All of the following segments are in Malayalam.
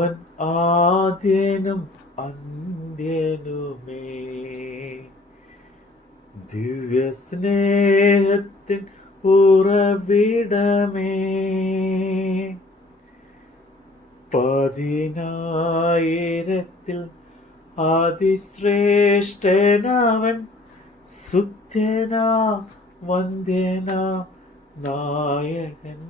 അവൻ ആദ്യനും അന്ത്യനുമേ, ദിവ്യസ്നേഹത്തിൻ ഉറവിടമേ. 10,000-ൽ അതിശ്രേഷ്ഠനവൻ, സുത്യനാം വന്ദ്യനാം നായകൻ.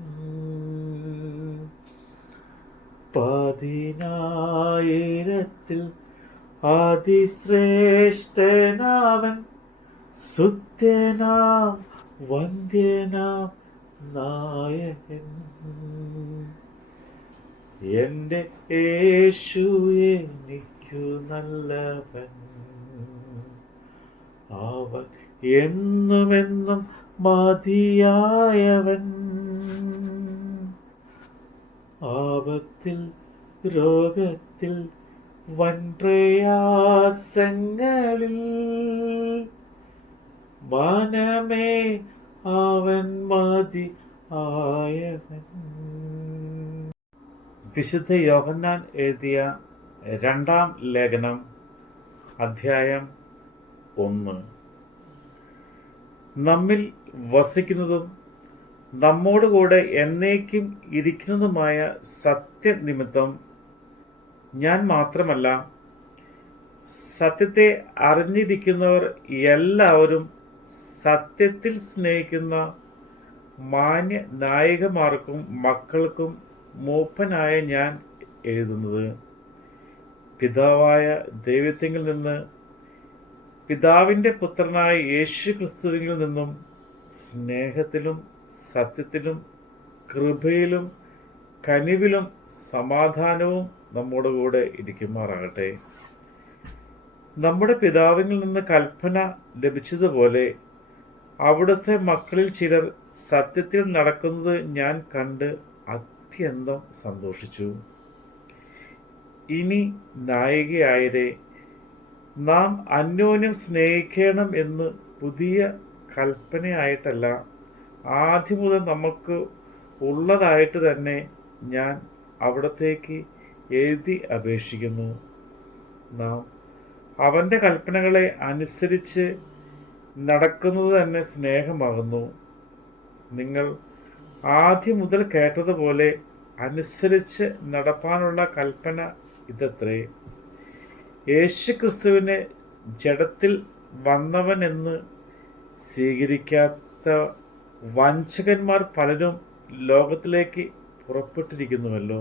10,000-ൽ അതിശ്രേഷ്ഠനവൻ, സുത്യനാം വന്ദ്യനാം നായകൻ. എൻ്റെ യേശു എനിക്കു നല്ലവൻ, അവൻ എന്നുമെന്നും മതിയായവൻ. ആപത്തിൽ രോഗത്തിൽ വൻപ്രയാസങ്ങളിൽ മനമേ അവൻ മതിയായവൻ. വിശുദ്ധ യോഹന്നാൻ എഴുതിയ 2-ാം ലേഖനം, അധ്യായം 1. നമ്മിൽ വസിക്കുന്നതും നമ്മോടുകൂടെ എന്നേക്കും ഇരിക്കുന്നതുമായ സത്യനിമിത്തം ഞാൻ മാത്രമല്ല, സത്യത്തെ അറിഞ്ഞിരിക്കുന്നവർ എല്ലാവരും സത്യത്തിൽ സ്നേഹിക്കുന്ന മാന്യ നായികമാർക്കും മക്കൾക്കും മൂപ്പനായ ഞാൻ എഴുതുന്നത്, പിതാവായ ദൈവത്തിങ്കിൽ നിന്ന് പിതാവിൻ്റെ പുത്രനായ യേശു ക്രിസ്തുവിൽ നിന്നും സ്നേഹത്തിലും സത്യത്തിലും കൃപയിലും കനിവിലും സമാധാനവും നമ്മോടുകൂടെ ഇരിക്കുമാറാകട്ടെ. നമ്മുടെ പിതാവിൽ നിന്ന് കൽപ്പന ലഭിച്ചതുപോലെ അവിടുത്തെ മക്കളിൽ ചിലർ സത്യത്തിൽ നടക്കുന്നത് ഞാൻ കണ്ട് അത്യന്തം സന്തോഷിച്ചു. ഇനി നായികയായരെ, നാം അന്യോന്യം സ്നേഹിക്കണം എന്ന് പുതിയ കൽപ്പനയായിട്ടല്ല, ആദ്യം മുതൽ നമുക്ക് ഉള്ളതായിട്ട് തന്നെ ഞാൻ അവിടത്തേക്ക് എഴുതി അപേക്ഷിക്കുന്നു. നാം അവൻ്റെ കൽപ്പനകളെ അനുസരിച്ച് നടക്കുന്നത് തന്നെ സ്നേഹമാകുന്നു. നിങ്ങൾ ആദ്യം മുതൽ കേട്ടതുപോലെ അനുസരിച്ച് നടപ്പാനുള്ള കൽപ്പന ഇതത്രേ: യേശു ക്രിസ്തുവിനെ ജഡത്തിൽ വന്നവനെന്ന് സ്വീകരിക്കാത്ത വഞ്ചകന്മാർ പലരും ലോകത്തിലേക്ക് പുറപ്പെട്ടിരിക്കുന്നുവല്ലോ.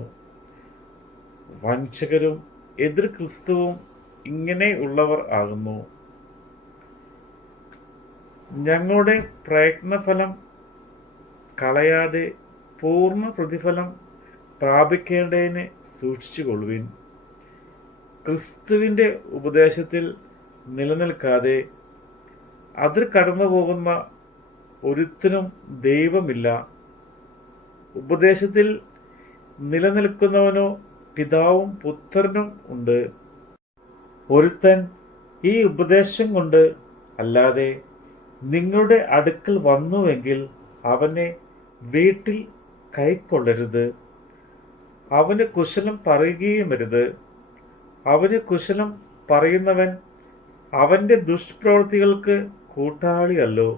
വഞ്ചകരും എതിർ ക്രിസ്തുവും ഇങ്ങനെയുള്ളവർ ആകുന്നു. ഞങ്ങളുടെ പ്രയത്നഫലം കളയാതെ പൂർണ്ണ പ്രതിഫലം പ്രാപിക്കേണ്ടതിനെ സൂക്ഷിച്ചുകൊള്ളുവിൻ. ക്രിസ്തുവിൻ്റെ ഉപദേശത്തിൽ നിലനിൽക്കാതെ അതിൽ കടന്നു പോകുന്ന ഒരുത്തനും ദൈവമില്ല. ഉപദേശത്തിൽ നിലനിൽക്കുന്നവനോ പിതാവും പുത്രനും ഉണ്ട്. ഒരുത്തൻ ഈ ഉപദേശം കൊണ്ട് അല്ലാതെ നിങ്ങളുടെ അടുക്കൽ വന്നുവെങ്കിൽ അവനെ വീട്ടിൽ കൈക്കൊള്ളരുത്. അവന് കുശലം പറയുകയുമരുത്. അവന് കുശലം പറയുന്നവൻ അവൻ്റെ ദുഷ്പ്രവൃത്തികൾക്ക് കൂട്ടാളിയല്ലോ.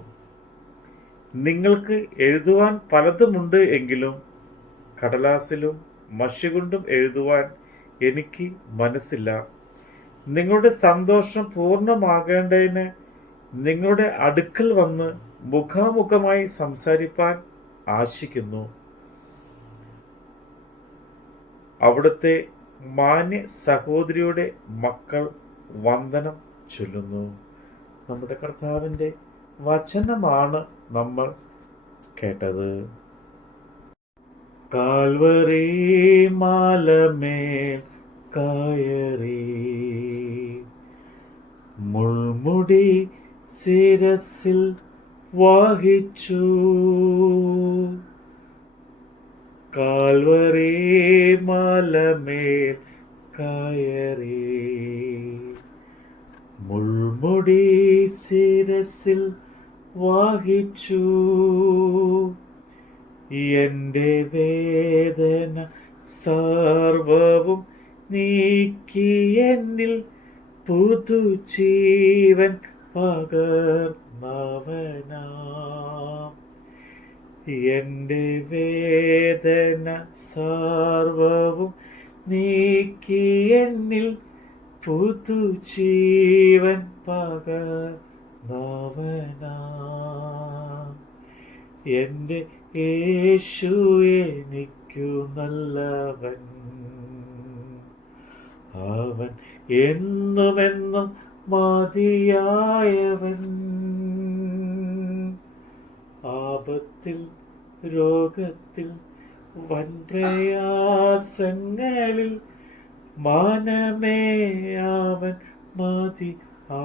നിങ്ങൾക്ക് എഴുതുവാൻ പലതുമുണ്ട് എങ്കിലും കടലാസിലും മഷികൊണ്ടും എഴുതുവാൻ എനിക്ക് മനസ്സില്ല. നിങ്ങളുടെ സന്തോഷം പൂർണ്ണമാകേണ്ടതിന് നിങ്ങളുടെ അടുക്കൽ വന്ന് മുഖാമുഖമായി സംസാരിപ്പാൻ ആശിക്കുന്നു. അവിടുത്തെ മാന്യ സഹോദരിയുടെ മക്കൾ വന്ദനം ചൊല്ലുന്നു. നമ്മുടെ കർത്താവിൻ്റെ വചനമാണ് നമ്മൾ കേട്ടത്. കാൽവറി മാലമേൽ കയറി മുൾമുടി ശിരസിൽ വഹിച്ചു. കാൽവറി മാലമേൽ കയറി മുൾമുടി ശിരസിൽ വഹിച്ചു. എൻ്റെ വേദന സർവവും നീക്കി എന്നിൽ പുതുജീവൻ പകർന്നവനാം. എൻ്റെ വേദന സർവവും നീക്കി എന്നിൽ പുതുജീവൻ പകർന്നവനാം. എൻ്റെ യേശു എനിക്കു നല്ലവൻ, അവൻ എന്നുമെന്നും മതിയായവൻ. ആപത്തിൽ രോഗത്തിൽ വൻപ്രയാസങ്ങളിൽ മനമേ അവൻ മതിയായവൻ.